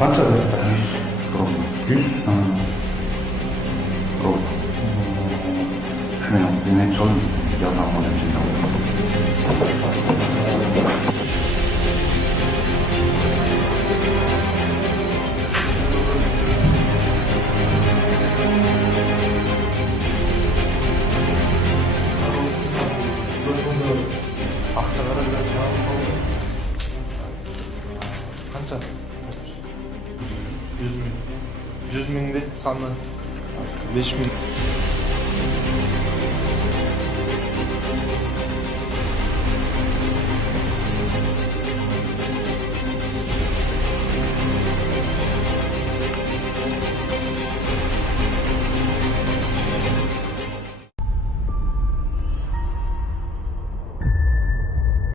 Қанша да? 100? 100? Ровно. Шумено, ты не чёрный, я там буду читать. ақшаға да қанша? 100 мың. 100 мың дейді саны 5 мың.